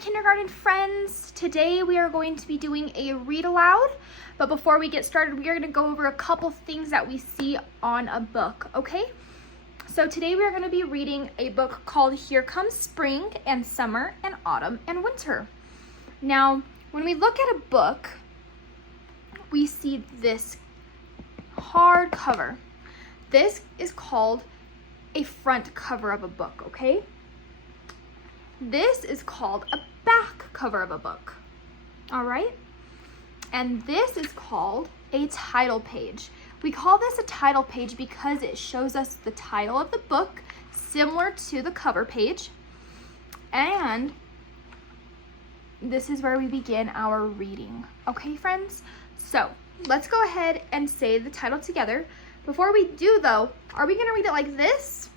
kindergarten friends. Today we are going to be doing a read aloud, but before we get started, we are going to go over a couple things that we see on a book, okay? So today we are going to be reading a book called Here Comes Spring and Summer and Autumn and Winter. Now, when we look at a book, we see this hard cover. This is called a front cover of a book, okay? This is called a back cover of a book, all right? And this is called a title page. We call this a title page because it shows us the title of the book, similar to the cover page. And this is where we begin our reading, okay, friends? So let's go ahead and say the title together. Before we do, though, are we gonna read it like this?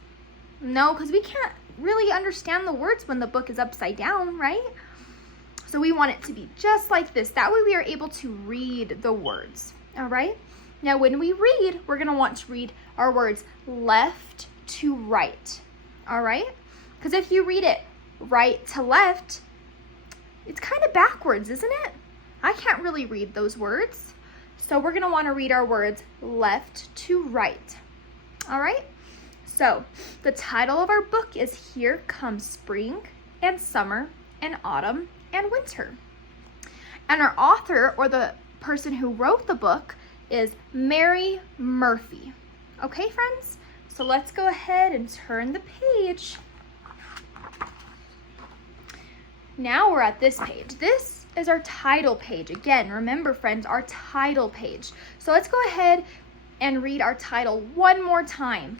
No, because we can't really understand the words when the book is upside down, right? So we want it to be just like this. That way we are able to read the words, all right? Now when we read, we're gonna want to read our words left to right, all right? Because if you read it right to left, it's kind of backwards, isn't it? I can't really read those words. So we're gonna wanna read our words left to right, all right? So the title of our book is Here Comes Spring and Summer and Autumn and Winter. And our author, or the person who wrote the book, is Mary Murphy. Okay, friends? So let's go ahead and turn the page. Now we're at this page. This is our title page. Again, remember, friends, our title page. So let's go ahead and read our title one more time.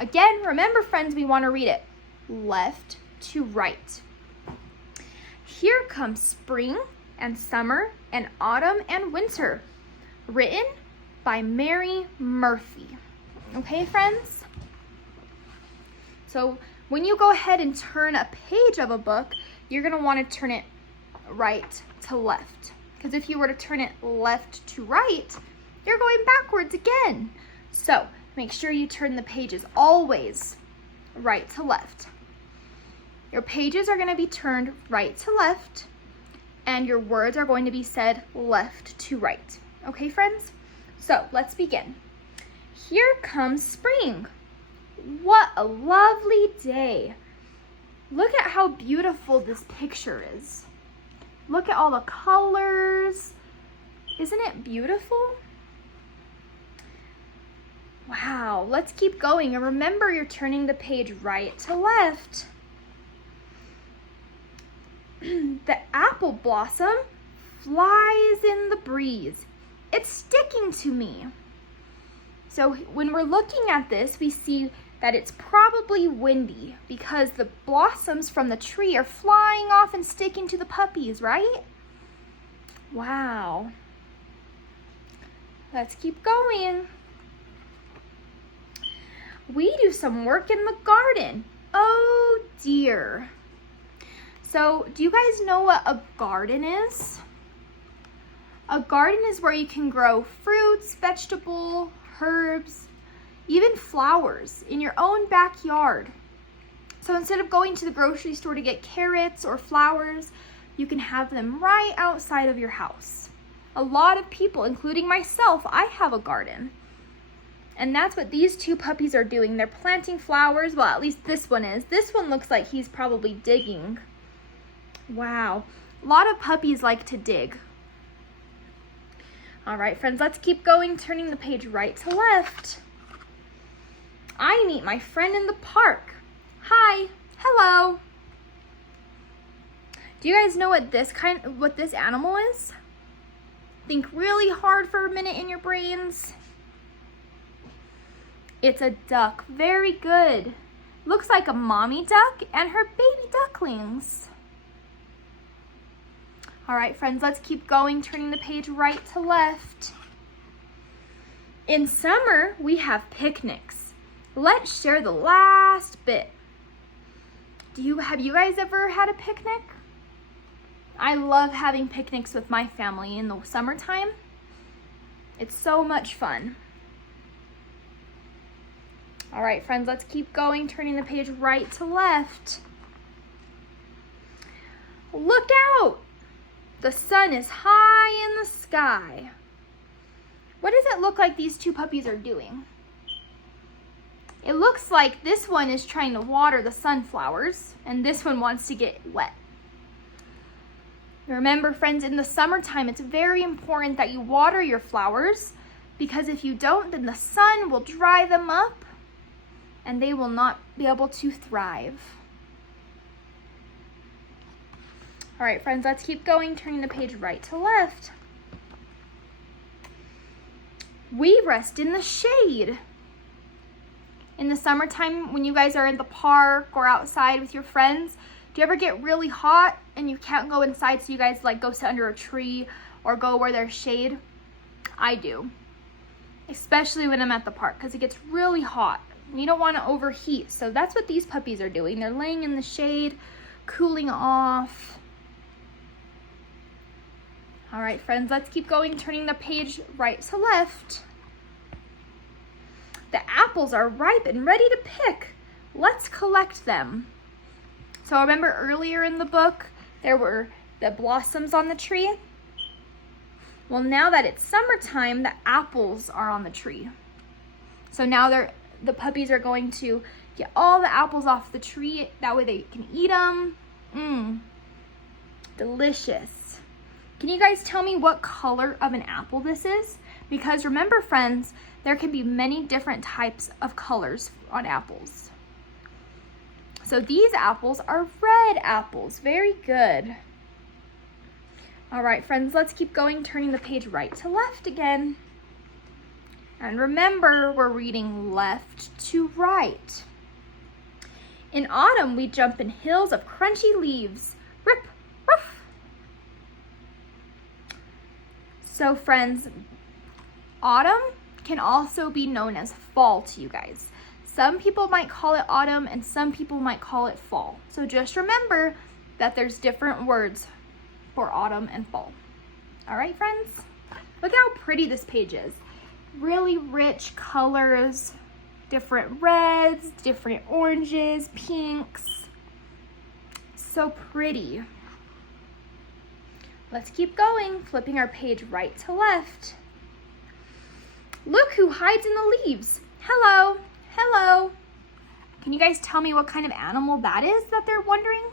Again, remember, friends, we want to read it left to right. Here comes spring and summer and autumn and winter. Written by Mary Murphy. Okay, friends? So when you go ahead and turn a page of a book, you're going to want to turn it right to left. Because if you were to turn it left to right, you're going backwards again. So make sure you turn the pages always right to left. Your pages are going to be turned right to left, and your words are going to be said left to right. Okay, friends? So let's begin. Here comes spring. What a lovely day. Look at how beautiful this picture is. Look at all the colors. Isn't it beautiful? Wow, let's keep going. And remember, you're turning the page right to left. The apple blossom flies in the breeze. It's sticking to me. So when we're looking at this, we see that it's probably windy because the blossoms from the tree are flying off and sticking to the puppies, right? Wow. Let's keep going. We do some work in the garden. Oh dear. So do you guys know what a garden is? A garden is where you can grow fruits, vegetables, herbs, even flowers in your own backyard. So instead of going to the grocery store to get carrots or flowers, you can have them right outside of your house. A lot of people, including myself, I have a garden. And that's what these two puppies are doing. They're planting flowers. Well, at least this one is. This one looks like he's probably digging. Wow. A lot of puppies like to dig. All right, friends, let's keep going, turning the page right to left. I meet my friend in the park. Hi. Hello. Do you guys know what this animal is? Think really hard for a minute in your brains. It's a duck. Very good. Looks like a mommy duck and her baby ducklings. All right, friends, let's keep going, turning the page right to left. In summer, we have picnics. Let's share the last bit. Have you guys ever had a picnic? I love having picnics with my family in the summertime. It's so much fun. All right, friends, let's keep going, turning the page right to left. Look out! The sun is high in the sky. What does it look like these two puppies are doing? It looks like this one is trying to water the sunflowers, and this one wants to get wet. Remember, friends, in the summertime, it's very important that you water your flowers, because if you don't, then the sun will dry them up, and they will not be able to thrive. All right, friends, let's keep going, turning the page right to left. We rest in the shade. In the summertime, when you guys are in the park or outside with your friends, do you ever get really hot and you can't go inside, so you guys like go sit under a tree or go where there's shade? I do, especially when I'm at the park, because it gets really hot. You don't want to overheat, so that's what these puppies are doing. They're laying in the shade, cooling off. All right, friends, let's keep going, turning the page right to left. The apples are ripe and ready to pick. Let's collect them. So remember earlier in the book, there were the blossoms on the tree? Well, now that it's summertime, the apples are on the tree. So now the puppies are going to get all the apples off the tree. That way they can eat them. Delicious. Can you guys tell me what color of an apple this is? Because remember, friends, there can be many different types of colors on apples. So these apples are red apples. Very good. All right, friends, let's keep going, turning the page right to left again. And remember, we're reading left to right. In autumn, we jump in hills of crunchy leaves. Rip, ruff. So friends, autumn can also be known as fall to you guys. Some people might call it autumn and some people might call it fall. So just remember that there's different words for autumn and fall. All right, friends? Look how pretty this page is. Really rich colors, different reds, different oranges, pinks. So pretty. Let's keep going, flipping our page right to left. Look who hides in the leaves. Hello, hello. Can you guys tell me what kind of animal that is that they're wondering?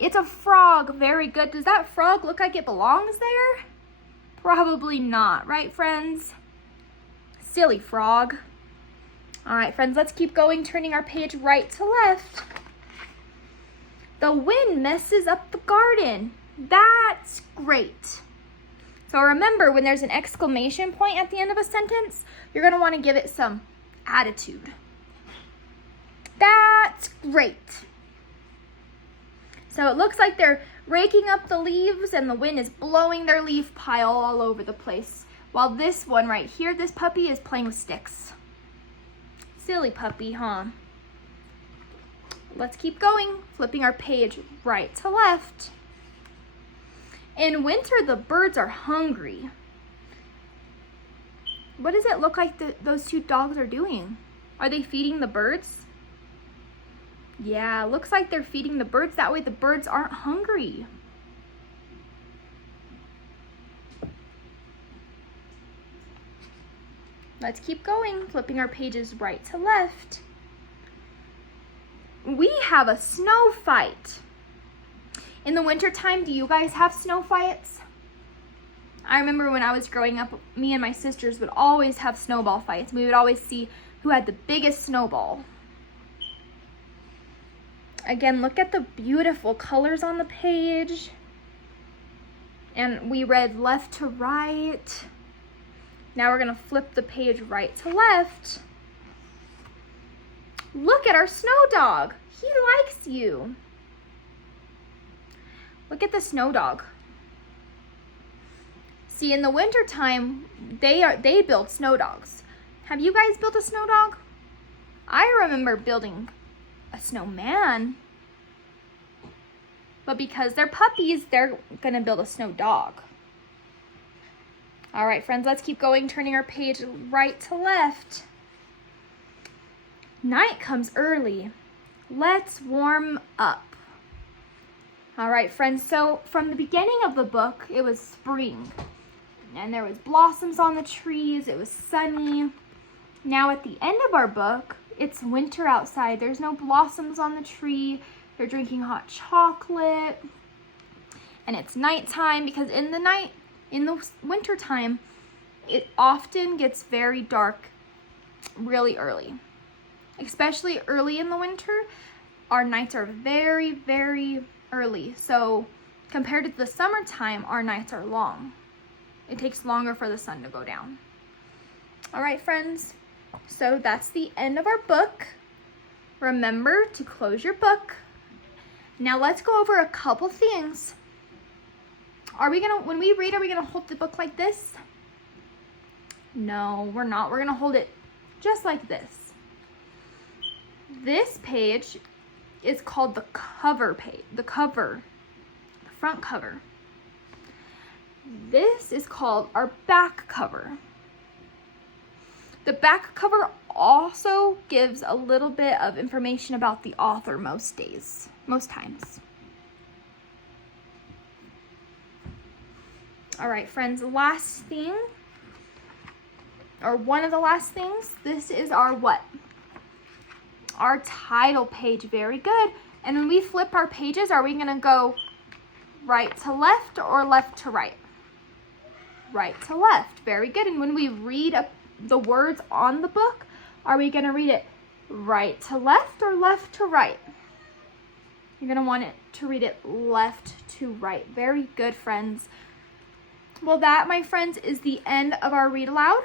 It's a frog. Very good. Does that frog look like it belongs there? Probably not, right, friends? Silly frog. All right, friends, let's keep going, turning our page right to left. The wind messes up the garden. That's great. So remember, when there's an exclamation point at the end of a sentence, you're going to want to give it some attitude. That's great. So it looks like they're raking up the leaves and the wind is blowing their leaf pile all over the place. While this one right here, this puppy, is playing with sticks. Silly puppy, huh? Let's keep going, flipping our page right to left. In winter, the birds are hungry. What does it look like those two dogs are doing? Are they feeding the birds? Yeah, looks like they're feeding the birds. That way the birds aren't hungry. Let's keep going, flipping our pages right to left. We have a snow fight. In the wintertime, do you guys have snow fights? I remember when I was growing up, me and my sisters would always have snowball fights. We would always see who had the biggest snowball. Again, look at the beautiful colors on the page. And we read left to right. Now we're gonna flip the page right to left. Look at our snow dog. He likes you. Look at the snow dog. See, in the wintertime, they build snow dogs. Have you guys built a snow dog? I remember building a snowman. But because they're puppies, they're gonna build a snow dog. All right, friends, let's keep going, turning our page right to left. Night comes early. Let's warm up. All right, friends, so from the beginning of the book, it was spring. And there was blossoms on the trees, it was sunny. Now at the end of our book, it's winter outside. There's no blossoms on the tree. They're drinking hot chocolate. And it's nighttime because in the winter time, it often gets very dark really early. Especially early in the winter, our nights are very, very early. So compared to the summertime, our nights are long. It takes longer for the sun to go down. All right, friends. So that's the end of our book. Remember to close your book. Now let's go over a couple things. When we read, are we gonna hold the book like this? No, we're not. We're gonna hold it just like this. This page is called the cover page, the front cover. This is called our back cover. The back cover also gives a little bit of information about the author most times. All right, friends, last thing, or one of the last things, this is our what? Our title page. Very good. And when we flip our pages, are we gonna go right to left or left to right? Right to left. Very good. And when we read the words on the book, are we gonna read it right to left or left to right? You're gonna want it to read it left to right. Very good, friends. Well, that, my friends, is the end of our read aloud.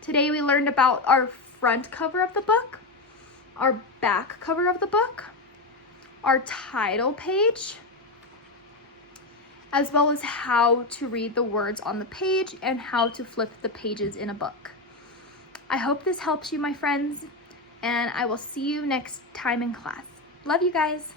Today we learned about our front cover of the book, our back cover of the book, our title page, as well as how to read the words on the page and how to flip the pages in a book. I hope this helps you, my friends, and I will see you next time in class. Love you guys.